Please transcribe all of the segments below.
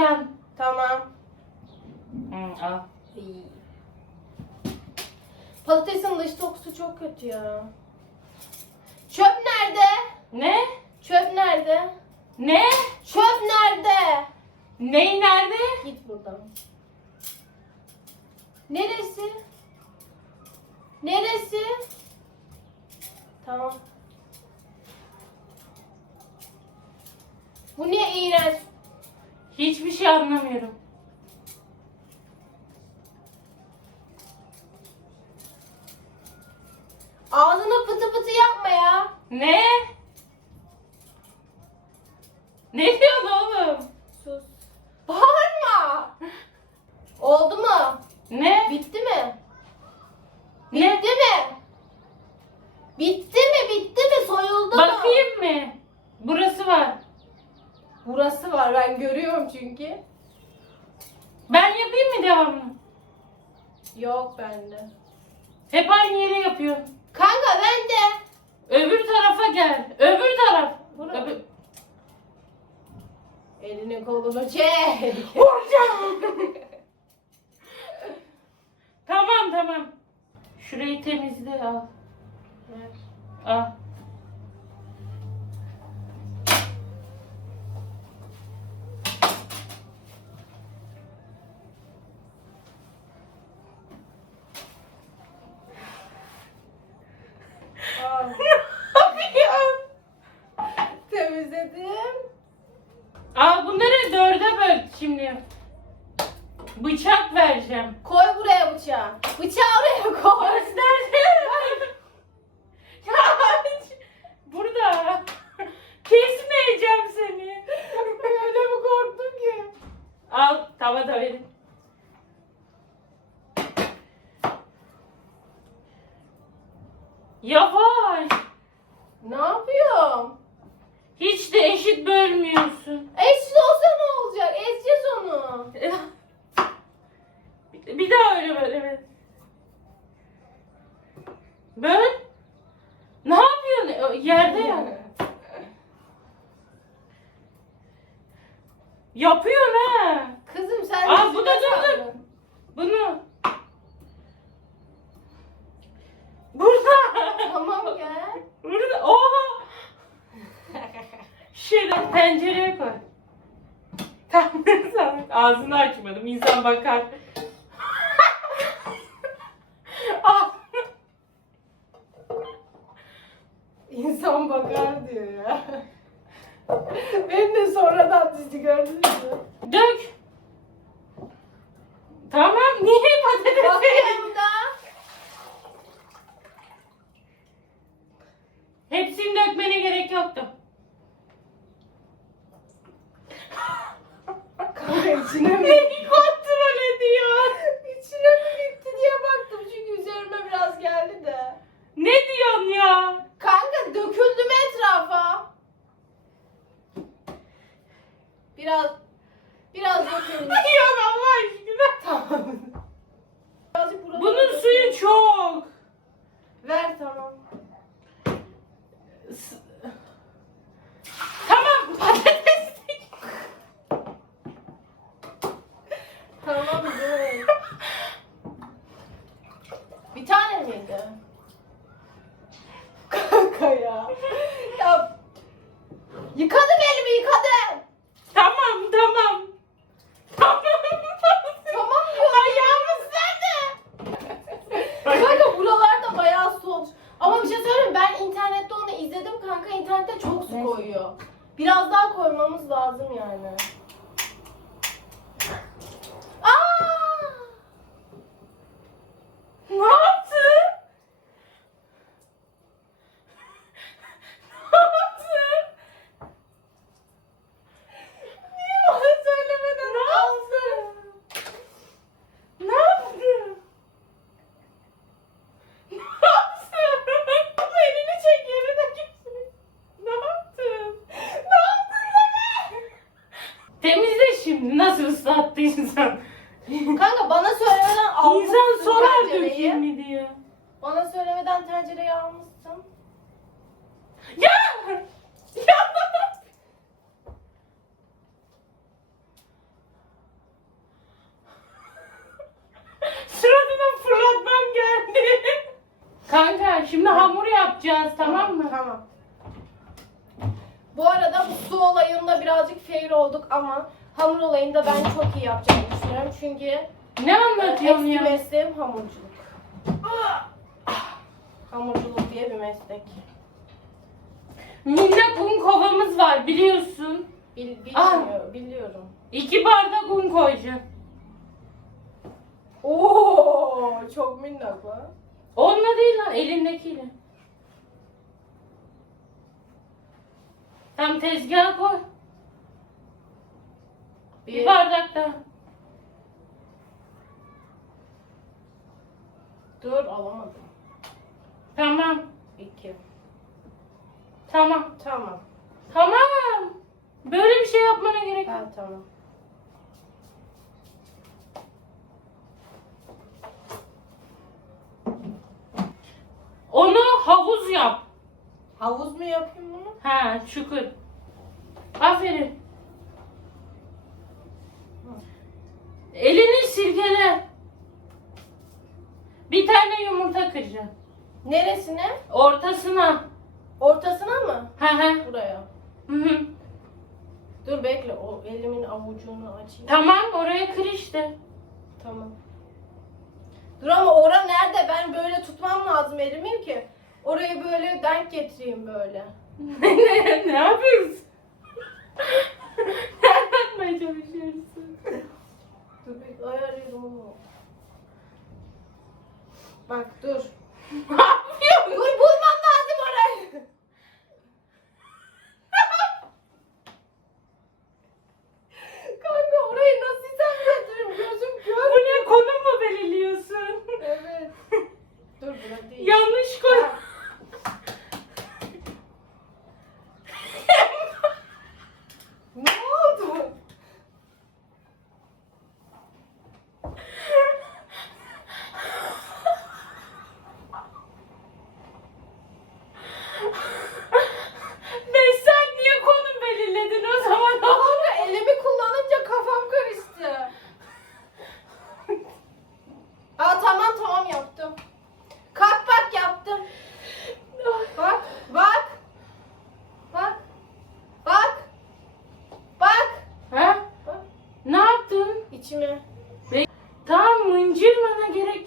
alacaksın. Tamam. Hı, al. İyi. Patatesin dış dokusu çok kötü ya. Çöp nerede? Ne? Çöp nerede? Ne? Çöp nerede? Ney nerede? Git buradan. Neresi? Neresi? Tamam. Bu ne iğrenç. Hiçbir şey anlamıyorum. Ağzını pıtı pıtı yapma ya. Ne? Ne diyorsun oğlum? Sus. Bağırma. Oldu mu? Ne? Bitti mi? Ne? Bitti mi? Bitti mi? Soyuldu mu? Bakayım mı? Burası var. Burası var ben görüyorum çünkü. Ben yapayım mı devamlı? Yok bende. Hep aynı yere yapıyorum. Kanka ben de. Öbür tarafa gel. Öbür taraf. Burası. Öbür... Elini kolunu çek. Tamam tamam. Şurayı temizle al. Al. Aa, ne yapıyorsun? Temizledim. Al bunları dörde böl şimdi. Bıçak vereceğim. Koy buraya bıçağı. Bıçağı oraya koy. Ya hiç- burada. Kesmeyeceğim seni. Öyle mi korktun ki? Al tava da verin. Yavaş. Ne yapıyorum? Hiç de eşit bölmüyorsun. Eşit olsa ne olacak? Ezeceğiz onu. Bir daha öyle böl evet. Böl. Ne yapıyorsun? Yerde ya. Yapıyorsun ha. Kızım sen Aa, bu da dur, dur. Bunu. Burada. Tamam gel. Burada. Oha. Şöyle tencereye koy. Tamam ağzını açmadım. İnsan bakar. Al. İnsan bakar diyor ya. Benim de sonradan dizi gördünüz mü? Dök. Tamam. Niye patates verdin? Bakıyorum da. Hepsini dökmene gerek yoktu. Kanka içine mi? Neyi kontrol ediyor? İçine mi gitti diye baktım çünkü üzerime biraz geldi de. Ne diyorsun ya? Kanka döküldü mü etrafa? Biraz biraz döküldü. Yok Allah aşkına. tamam. Birazcık buralara Bunun döküldü. suyu çok. Ver tamam. S- Tamam patates. Tamam dur. Bir tane miydi? Kanka ya. Ya yıkadım elimi yıkadım. tamam tamam. Tamam. Tamam diyorum. Ayağımız nerede? Kanka buralarda bayağı su olmuş. Ama bir şey söyleyeyim ben internette onu izledim kanka internette çok su Neyse. koyuyor. Biraz daha koymamız lazım yani. Aa! Ne yaptın? Ne yaptın? Niye bana söylemeden Ne aldın? Ne yaptın? Ne yaptın? Ama elini çek yerine gitsin. Ne yaptın? Ne yaptın bana? Temizle şimdi nasıl ıslattıysan. Kanka bana söylemeden almışsın İnsan sorar tencereyi. dökeyim mi diye. Bana söylemeden tencereyi almışsın. Ya! Ya! Yapacağız tamam mı? Tamam. Bu arada bu su olayında birazcık fail olduk ama hamur olayında ben çok iyi yapacağımı düşünüyorum. Çünkü Ne anlatıyorsun eski ya? mesleğim hamurculuk. Hamurculuk diye bir meslek. Minnak un kovamız var biliyorsun. Bil, Aa. bilmiyorum, biliyorum. İki bardak un koyacağım. Oo, çok minnak lan. Onunla değil lan elindekiyle. Tam tezgaha koy. Bir, Bir, bardak daha. dur alamadım. Tamam. İki. Tamam. Tamam. Tamam. Böyle bir şey yapmana gerek yok. Ha, tamam. Onu havuz yap. Havuz mu yapayım bunu? Ha, çukur. Aferin. Elini silkele. Bir tane yumurta kıracağım. Neresine? Ortasına. Ortasına mı? Hı hı. Buraya. Hı hı. Dur bekle o elimin avucunu açayım. Tamam oraya kır işte. Tamam. Dur ama ora nerede? Ben böyle tutmam lazım elimi ki. Orayı böyle denk getireyim böyle. ne, ne yapıyorsun? ne anlatmaya çalışıyorsun? Dur bekle ayarlıyorum onu. Bak dur. ne yapıyorsun? Dur bulmam lazım orayı. Kanka orayı nasıl hesaplatırım? Gözüm Bu kör. ne konum mu belirliyorsun? Evet. Dur bura değil. Yanlış koy. Ne oldu? Beş saat niye konum belirledin o zaman? Kanka elimi kullanınca kafam karıştı. Aa tamam tamam yaptım. Kalk bak yaptım. Bak bak. Bak. Bak. Bak. Bak. Ne yaptın? İçime. Tamam mıncırmana gerek.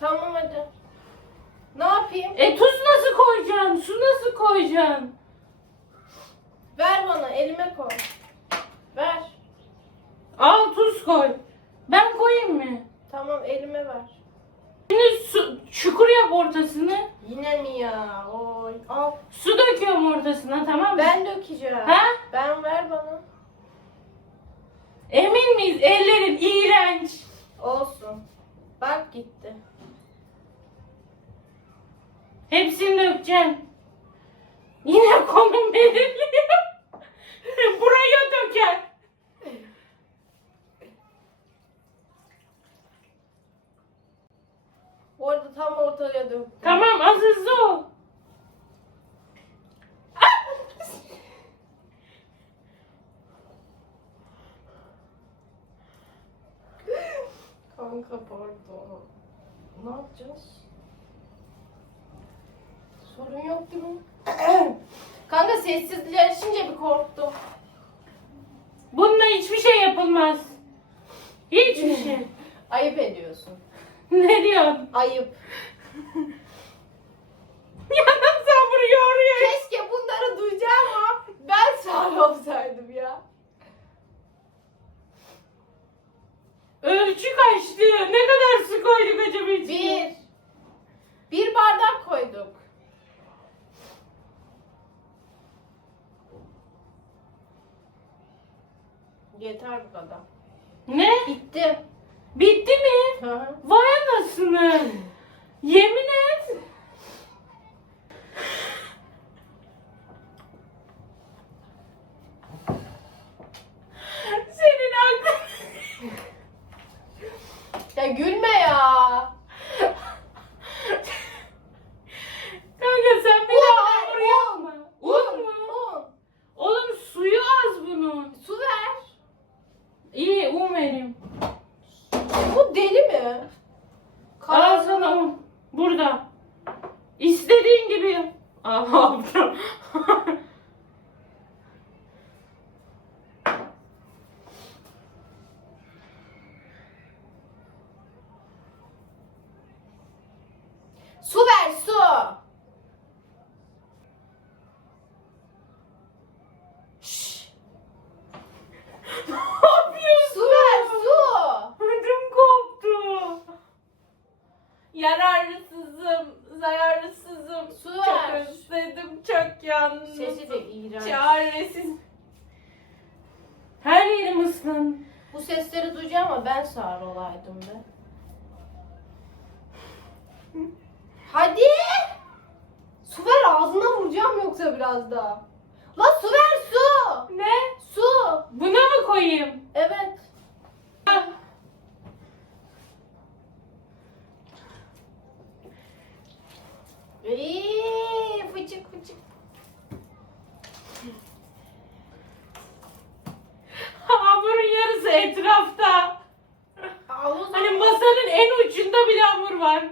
Tamam hadi. Ne yapayım? E tuz Su nasıl koyacaksın? Ver bana elime koy. Ver. Al tuz koy. Ben koyayım mı? Tamam elime ver. Şimdi su, çukur yap ortasını. Yine mi ya? Oy. Al. Su döküyorum ortasına tamam mı? Ben dökeceğim. Ha? Ben ver bana. Emin miyiz? Ellerin iğrenç. Olsun. Bak gitti. Hepsini dökeceksin. Yine konum belirliyor. Buraya döker. Orada tam ortaya döktüm. Tamam az hızlı ol. Kanka pardon. Ne yapacağız? Sorun yok değil mi? Kanka sessizleşince bir korktum. Bununla hiçbir şey yapılmaz. Hiçbir şey. Ayıp ediyorsun. ne diyorsun? Ayıp. Ya sen buraya oraya. Keşke bunları duyacağım ama ben sağ olsaydım ya. Ölçü kaçtı. Ne kadar su koyduk acaba içine? Bir. Bir bardak koyduk. Yeter bu kadar. Ne? Bitti. Bitti mi? Hı hı. Vay anasını. Yemin et. Su ver su. Şşş. ne yapıyorsun? Su ver koptu. Yararlısızım, zararlısızım. Su Çok özledim, çok yalnızım. Sesi de iğrenç. Çaresiz. Her yerim ıslan. Bu sesleri duyacağım ama ben sağır olaydım be. Hadi! Su ver ağzına vuracağım yoksa biraz daha. La su ver su! Ne? Su! Buna mı koyayım? Evet. Eee, fıçık fıçık. Hamurun yarısı etrafta. Havuz Hani masanın en ucunda bile hamur var.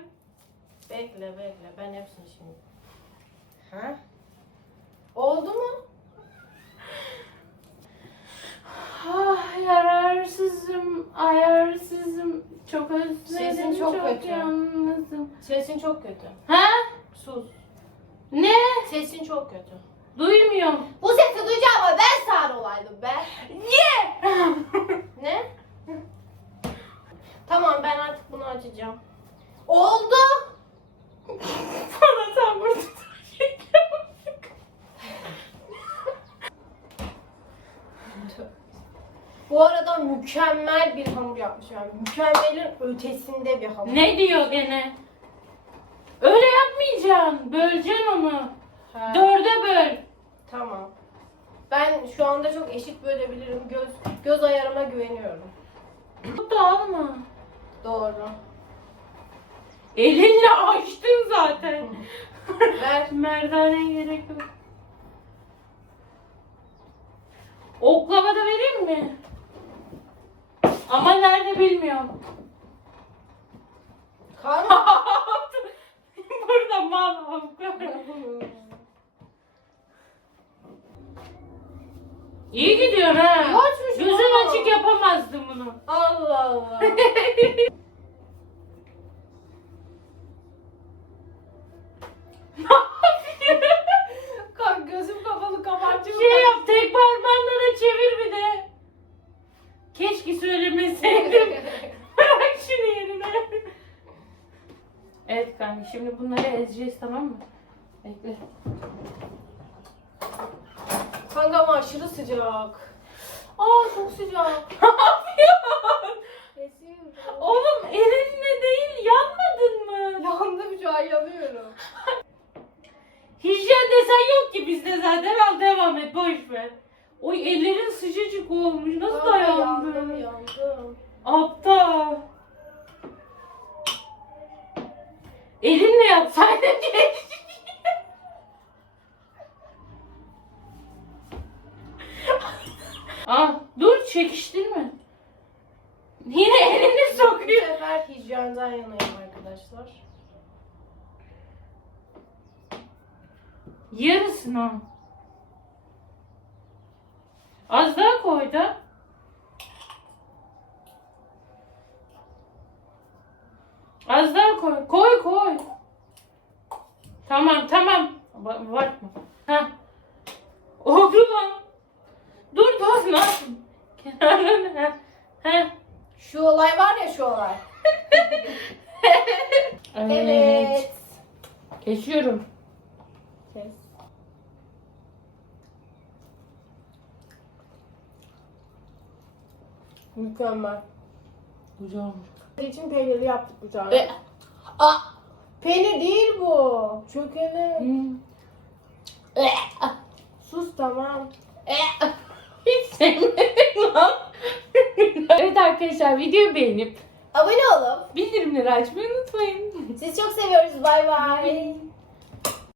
Bekle bekle ben hepsini şimdi. Ha? Oldu mu? Ah yararsızım, ayarsızım. Çok özledim, Sesin çok kötü. yalnızım. Sesin çok kötü. Ha? Sus. Ne? Sesin çok kötü. Duymuyorum. Bu sesi duyacağım ama ben sağır olaydım be. Ye! Ne? tamam ben artık bunu açacağım. Oldu. Burada Bu arada mükemmel bir hamur yapmış yani. Mükemmelin ötesinde bir hamur. Ne diyor gene? Öyle yapmayacaksın. Böleceksin onu. Ha, Dörde böl. Tamam. Ben şu anda çok eşit bölebilirim. Göz göz ayarıma güveniyorum. Çok da alma. Doğru. Elinle açtın zaten. Ver. Merdane gerek yok. Oklava da vereyim mi? Ama nerede bilmiyorum. Kar Burada mal oklava. İyi gidiyor ha. Gözün açık yapamazdım bunu. Allah Allah. Kalk gözüm kapalı kabartıyor. şey yap tek parmağınla da çevir bir de. Keşke söylemeseydim. Bırak şunu yerine. Evet kanka şimdi bunları ezeceğiz tamam mı? Bekle. Kanka ama aşırı sıcak. Aa çok sıcak. ne yapıyorsun? Esiyorum. Oğlum elinle değil yanmadın mı? Yandım şu an yanıyorum. Hijyen desen yok ki bizde zaten al devam et boş ver. Oy ellerin sıcacık olmuş nasıl yandım dayandın? yandım. Aptal. Elinle yapsaydın keşke. ah dur çekiştirme. Yine elini Bu sokuyor. sefer hijyenden yanayım arkadaşlar. Yarısını. Az daha koy da. Az daha koy. Koy koy. Tamam tamam. Ba- Bakma. Ha. Lan. Dur dur ne yapayım? Kenarlarını ha. Ha. Şu olay var ya şu olay. Evet. Geçiyorum. Mükemmel. Güzel olmuş. için peynirli yaptık bu E, tane. Aa, peynir değil bu. Çökele. hmm. Sus tamam. Hiç sevmedim lan. evet arkadaşlar videoyu beğenip Abone olup bildirimleri açmayı unutmayın. sizi çok seviyoruz. Bay bay.